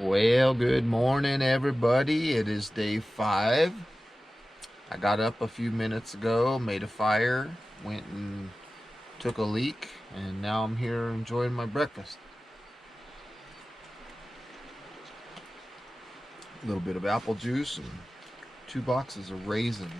Well, good morning, everybody. It is day 5. I got up a few minutes ago, made a fire, went and took a leak, and now I'm here enjoying my breakfast. A little bit of apple juice and 2 boxes of raisins.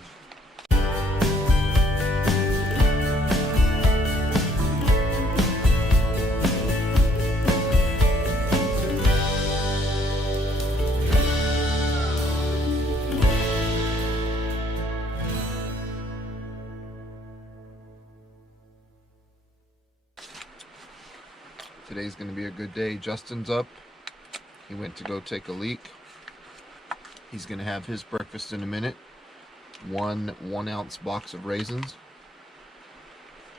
Today's going to be a good day. Justin's up. He went to go take a leak. He's going to have his breakfast in a minute. One 1-ounce box of raisins.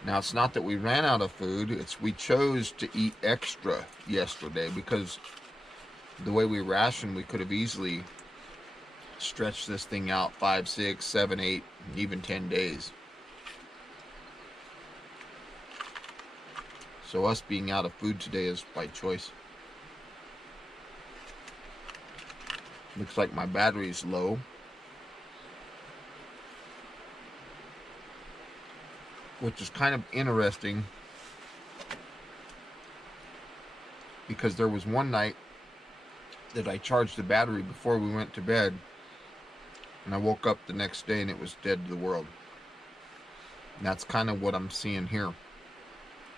Now, it's not that we ran out of food. It's we chose to eat extra yesterday because the way we rationed, we could have easily stretched this thing out 5, 6, 7, 8, even 10 days. So us being out of food today is by choice. Looks like my battery is low. Which is kind of interesting because there was one night that I charged the battery before we went to bed, and I woke up the next day and it was dead to the world. And that's kind of what I'm seeing here.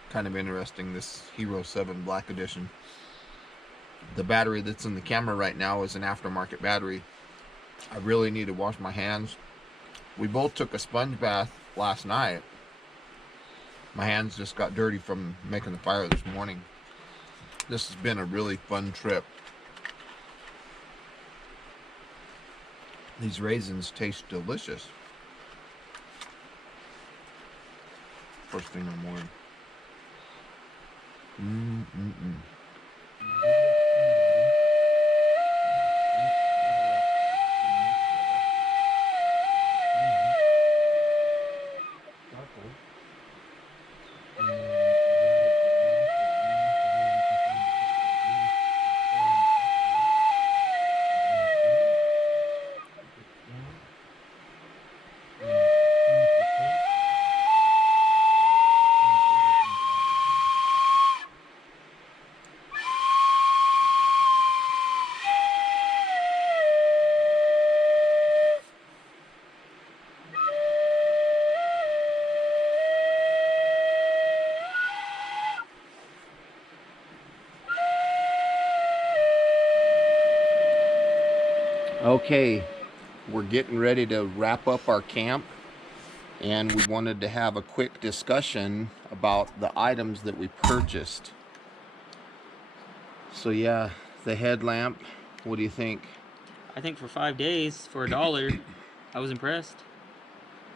Kind of interesting, this Hero 7 Black Edition. The battery that's in the camera right now is an aftermarket battery. I really need to wash my hands. We both took a sponge bath last night. My hands just got dirty from making the fire this morning. This has been a really fun trip. These raisins taste delicious. First thing in the morning. Okay, we're getting ready to wrap up our camp, and we wanted to have a quick discussion about the items that we purchased. So yeah, the headlamp, what do you think? I think for 5 days, for $1, I was impressed.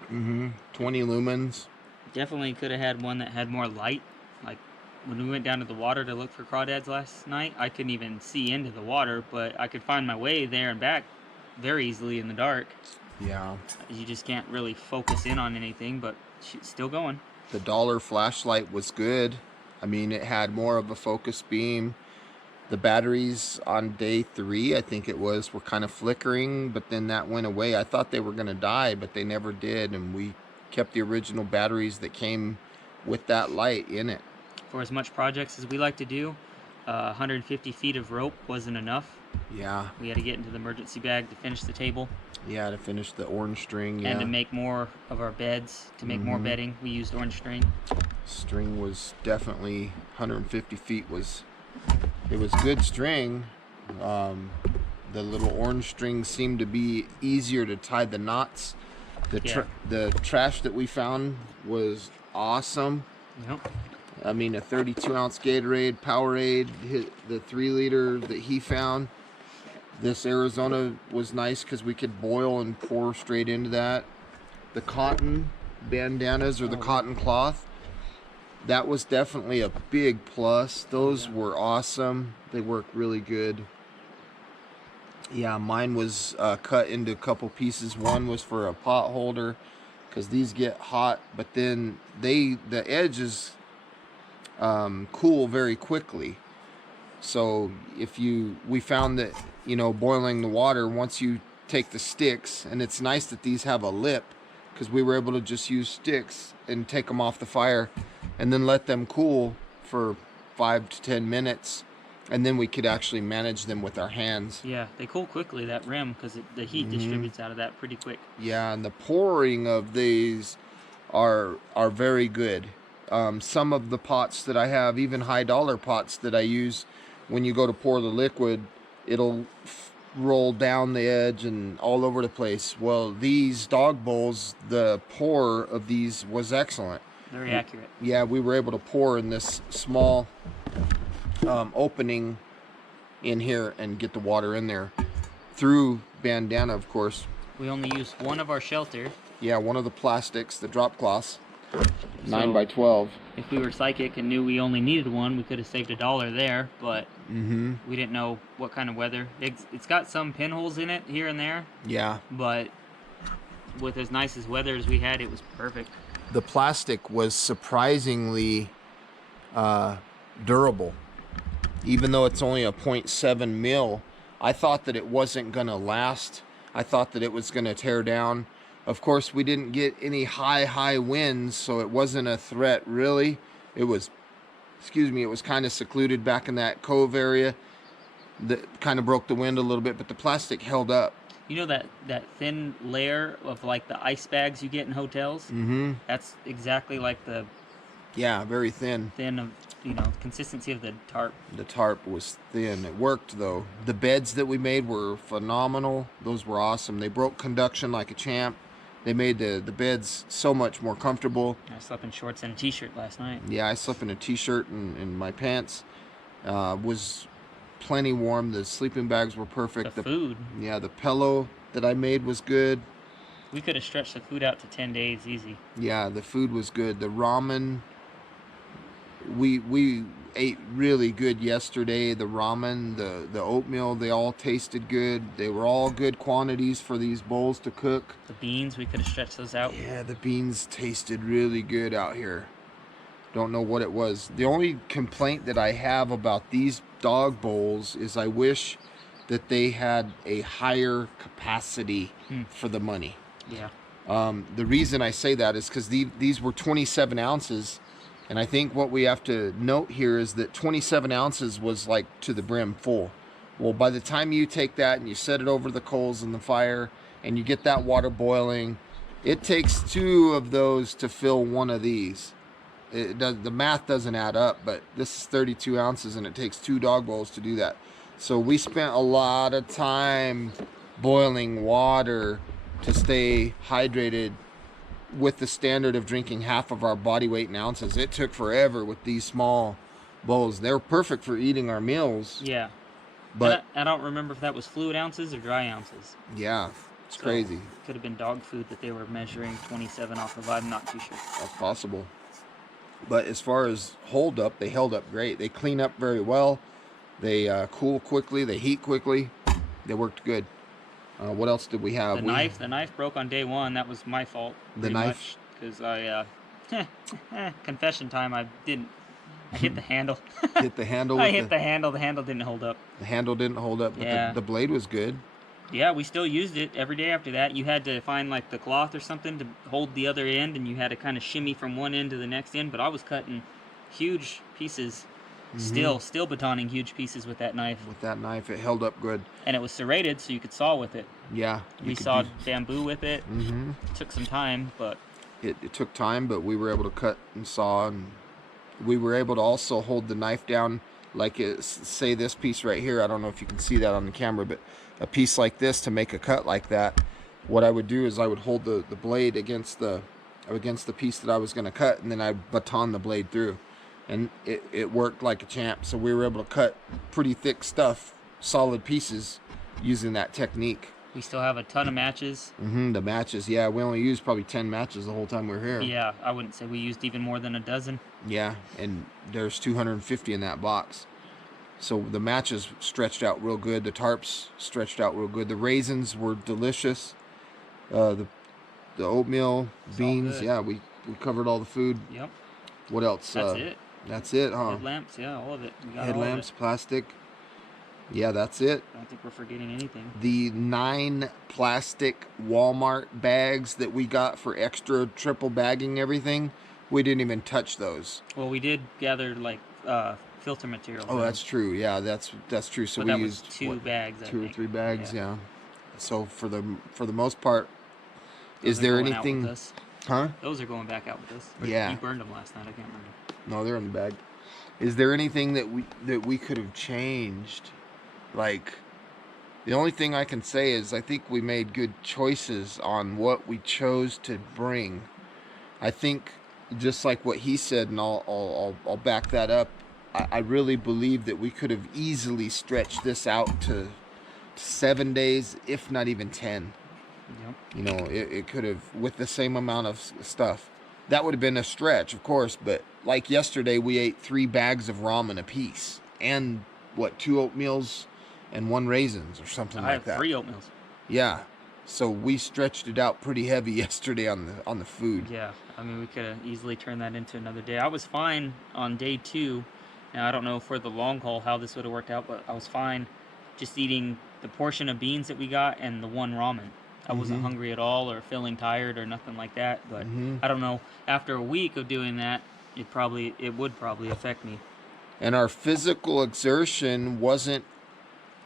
20 lumens. Definitely could have had one that had more light. Like when we went down to the water to look for crawdads last night, I couldn't even see into the water, but I could find my way there and back very easily in the dark. Yeah. You just can't really focus in on anything, but it's still going. The dollar flashlight was good. I mean, it had more of a focus beam. The batteries on day 3, I think it was, were kind of flickering, but then that went away. I thought they were going to die, but they never did, and we kept the original batteries that came with that light in it. For as much projects as we like to do, 150 feet of rope wasn't enough. Yeah. We had to get into the emergency bag to finish the table. Yeah, to finish the orange string. Yeah. And to make more of our beds, to make more bedding, we used orange string. String was definitely 150 feet was, it was good string. The little orange string seemed to be easier to tie the knots. The trash that we found was awesome. Yep. I mean, a 32-ounce Gatorade, Powerade, the 3-liter that he found. This Arizona was nice because we could boil and pour straight into that. The cotton bandanas or the cotton cloth, that was definitely a big plus. Those were awesome. They work really good. Yeah, mine was cut into a couple pieces. One was for a pot holder because these get hot, but then the edges cool very quickly. So we found that, you know, boiling the water, once you take the sticks, and it's nice that these have a lip, because we were able to just use sticks and take them off the fire and then let them cool for 5 to 10 minutes, and then we could actually manage them with our hands. Yeah, they cool quickly, that rim, because the heat distributes out of that pretty quick. Yeah, and the pouring of these are very good. Some of the pots that I have, even high dollar pots that I use, when you go to pour the liquid, it'll roll down the edge and all over the place. Well, these dog bowls, the pour of these was excellent. Very accurate. Yeah, we were able to pour in this small opening in here and get the water in there through bandana, of course. We only used one of our shelter. Yeah, one of the plastics, the drop cloths, So 9 by 12. If we were psychic and knew we only needed one, we could have saved $1 there, but we didn't know what kind of weather. It's got some pinholes in it here and there. Yeah. But with as nice as weather as we had, it was perfect. The plastic was surprisingly durable. Even though it's only a 0.7 mil, I thought that it wasn't going to last. I thought that it was going to tear down. Of course, we didn't get any high winds, so it wasn't a threat, really. It was, it was kind of secluded back in that cove area. That kind of broke the wind a little bit, but the plastic held up. You know that thin layer of like the ice bags you get in hotels? That's exactly like the very thin. Consistency of the tarp. The tarp was thin. It worked, though. The beds that we made were phenomenal. Those were awesome. They broke conduction like a champ. They made the beds so much more comfortable. I slept in shorts and a t-shirt last night. Yeah, I slept in a t-shirt and my pants. Was plenty warm. The sleeping bags were perfect. The food. Yeah, the pillow that I made was good. We could have stretched the food out to 10 days easy. Yeah, the food was good. The ramen, we ate really good yesterday. The ramen, the oatmeal, they all tasted good. They were all good quantities for these bowls to cook. The beans, we could have stretched those out. Yeah, the beans tasted really good out here. Don't know what it was. The only complaint that I have about these dog bowls is I wish that they had a higher capacity for the money. Yeah. The reason I say that is because these were 27 ounces. And I think what we have to note here is that 27 ounces was like to the brim full. Well, by the time you take that and you set it over the coals in the fire and you get that water boiling, it takes 2 of those to fill one of these. The math doesn't add up, but this is 32 ounces and it takes 2 dog bowls to do that. So we spent a lot of time boiling water to stay hydrated with the standard of drinking half of our body weight in ounces. It took forever with these small bowls. They're perfect for eating our meals. Yeah. But I don't remember if that was fluid ounces or dry ounces. Yeah, it's crazy. Could have been dog food that they were measuring 27 off of. I'm not too sure. That's possible. But as far as hold up, they held up great. They clean up very well. They cool quickly. They heat quickly. They worked good. What else did we have? The knife broke on day 1. That was my fault. The knife? Because I, confession time, I hit the handle. Hit the handle? I hit the handle. The handle didn't hold up. The handle didn't hold up, but yeah. the blade was good. Yeah, we still used it every day after that. You had to find like the cloth or something to hold the other end, and you had to kind of shimmy from one end to the next end. But I was cutting huge pieces. Still batoning huge pieces with that knife. With that knife, it held up good. And it was serrated, so you could saw with it. Yeah. We sawed bamboo with it. It took some time, but... It took time, but we were able to cut and saw, and we were able to also hold the knife down, like say this piece right here. I don't know if you can see that on the camera, but a piece like this to make a cut like that. What I would do is I would hold the blade against the piece that I was going to cut, and then I'd baton the blade through. And it worked like a champ. So we were able to cut pretty thick stuff, solid pieces, using that technique. We still have a ton of matches. The matches, yeah. We only used probably 10 matches the whole time we were here. Yeah, I wouldn't say we used even more than a dozen. Yeah, and there's 250 in that box. So the matches stretched out real good. The tarps stretched out real good. The raisins were delicious. The oatmeal, beans, yeah, we covered all the food. Yep. What else? That's it. That's it, huh? Headlamps, yeah, all of it. We got Headlamps, all plastic. Yeah, that's it. of it. I don't think we're forgetting anything. The 9 plastic Walmart bags that we got for extra triple bagging everything, we didn't even touch those. Well, we did gather like filter materials. Oh, though. that's true. Yeah, that's true. So But we that used was 2 what, bags. I 2 or think. 3 bags. Yeah. Yeah. So for the most part, Those is are there going out with anything? us. Huh? Those are going back out with us. Or Yeah. You burned them last night. I can't remember. No, they're in the bag. Is there anything that we could have changed? Like, the only thing I can say is I think we made good choices on what we chose to bring. I think just like what he said, and I'll back that up. I really believe that we could have easily stretched this out to 7 days, if not even 10. Yep. You know, it could have, with the same amount of stuff. That would have been a stretch, of course, but like yesterday, we ate 3 bags of ramen apiece. And, 2 oatmeals and 1 raisins or something I like that. have 3 oatmeals. Yeah. So we stretched it out pretty heavy yesterday on the food. Yeah. I mean, we could have easily turned that into another day. I was fine on day 2. Now, I don't know for the long haul how this would have worked out, but I was fine just eating the portion of beans that we got and the 1 ramen. I wasn't hungry at all or feeling tired or nothing like that. But I don't know. After a week of doing that, it would probably affect me. And our physical exertion wasn't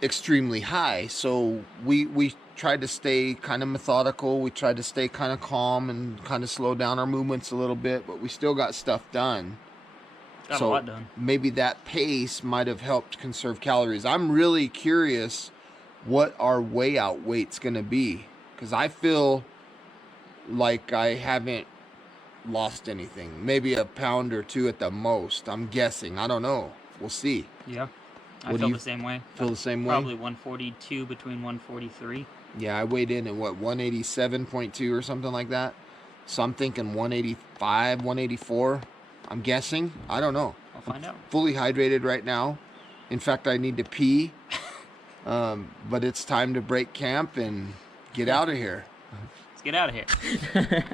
extremely high, so we tried to stay kind of methodical. We tried to stay kind of calm and kind of slow down our movements a little bit, but we still got stuff done. Got a lot done. Maybe that pace might have helped conserve calories. I'm really curious what our weigh out weight's going to be, because I feel like I haven't lost anything. Maybe a pound or 2 at the most. I'm guessing. I don't know. We'll see. Yeah. I What do feel you the same way. Feel the same way? Probably 142 between 143. Yeah, I weighed in at 187.2 or something like that. So I'm thinking 185, 184. I'm guessing. I don't know. I'll find out. Fully hydrated right now. In fact, I need to pee. But it's time to break camp and get out of here. Let's get out of here.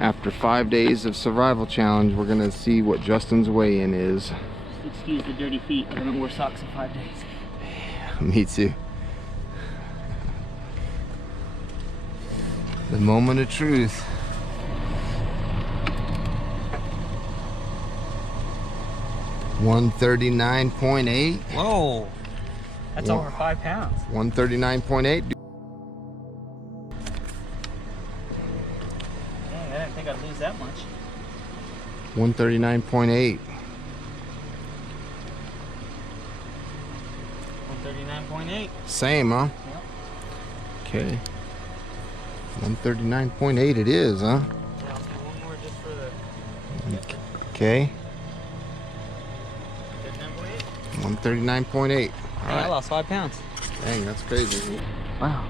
After 5 days of survival challenge, we're gonna see what Justin's weigh-in is. Excuse the dirty feet, I haven't worn socks in 5 days. Me too. The moment of truth. $139.8. Whoa, that's over 5 pounds. 139.8. Dang, I didn't think I'd lose that much. 139.8. 139.8. Same, huh? Yep. Okay. 139.8 it is, huh? Yeah, I'll do one more just for the... Okay. 139.8. 139.8. I lost 5 pounds. Dang, that's crazy. Wow.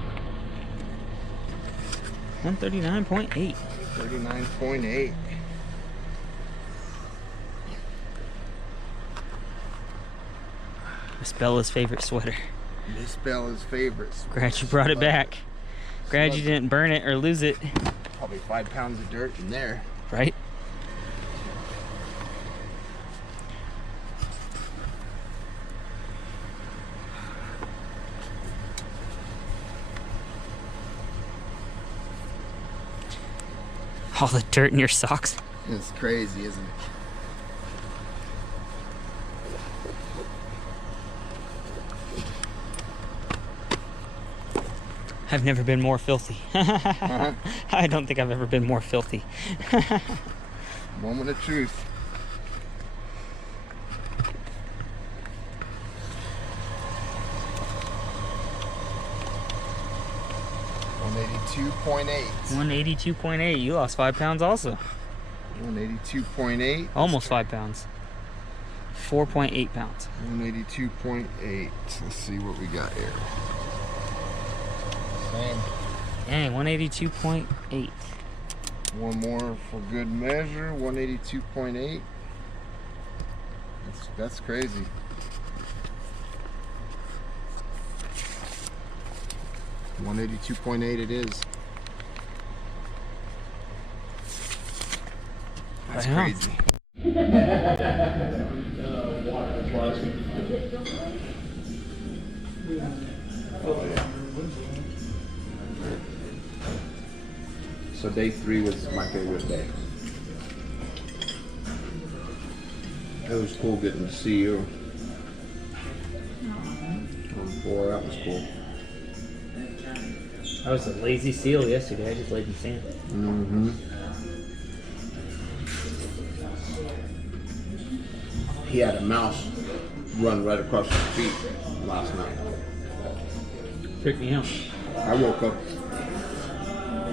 139.8. 39.8. Miss Bella's favorite sweater. Miss Bella's favorites. Glad you brought it back. Glad you didn't burn it or lose it. Probably 5 pounds of dirt in there. Right? All the dirt in your socks. It's crazy, isn't it? I've never been more filthy. I don't think I've ever been more filthy. Moment of truth. $182.8. 182.8. You lost 5 pounds also. 182.8. Almost 5 pounds. 4.8 pounds. 182.8. Let's see what we got here. Same. Dang, 182.8. One more for good measure. 182.8. That's crazy. $182.8 it is. That's Wow. crazy. So day 3 was my favorite day. It was cool getting to see you. Boy, that was cool. I was a lazy seal yesterday. I just laid in sand. Mm-hmm. He had a mouse run right across his feet last night. Freaked me out. I woke up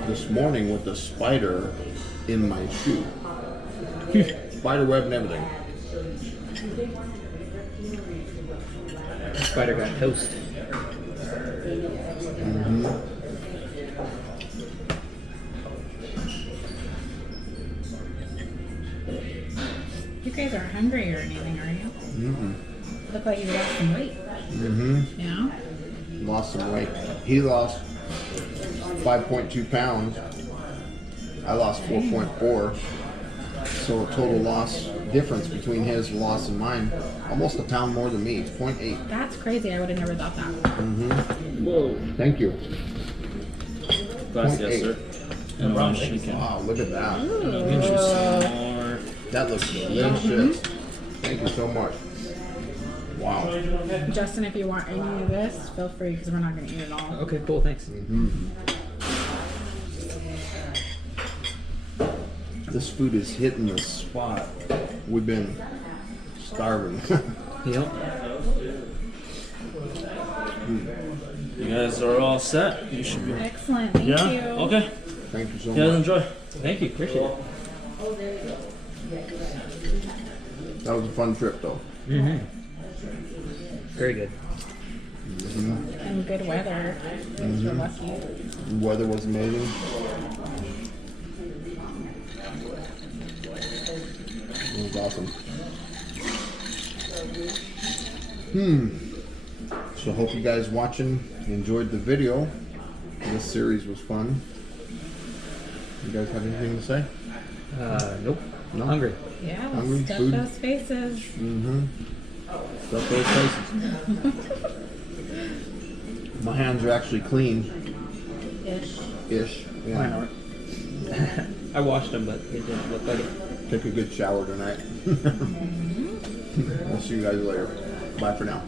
this morning with a spider in my shoe. Spider web and everything. Spider got toast. Mm-hmm. You guys aren't hungry or anything, are you? Mm-hmm. Look like you lost some weight. Mm-hmm. Yeah? Lost some weight. He lost 5.2 pounds. I lost 4.4. So total loss difference between his loss and mine, almost a pound more than me. 0.8. That's crazy. I would have never thought that. Mm-hmm. Whoa. Thank you. Gracias, 0.8. sir. And one chicken. Wow, look at that. Get you some more. That looks delicious. Thank you so much. Wow. Justin, if you want any of this, feel free because we're not going to eat it all. Okay, cool. Thanks. This food is hitting the spot. We've been starving. Yep. You guys are all set. You should be. Excellent. Thank Yeah? you. Okay. Thank you so You guys much. enjoy. Thank you. Appreciate it. That was a fun trip though. Mm-hmm. Very good. And good weather. We're lucky. The weather was amazing. It was awesome. So hope you guys watching enjoyed the video. This series was fun. You guys have anything to say? Nope. No? Hungry. Yeah, Hungry, let's stuff food? those faces. Mm-hmm. Stuff those places. My hands are actually clean. Ish. Yeah. Mine aren't. I washed them, but it didn't look like it. Take a good shower tonight. I'll see you guys later. Bye for now.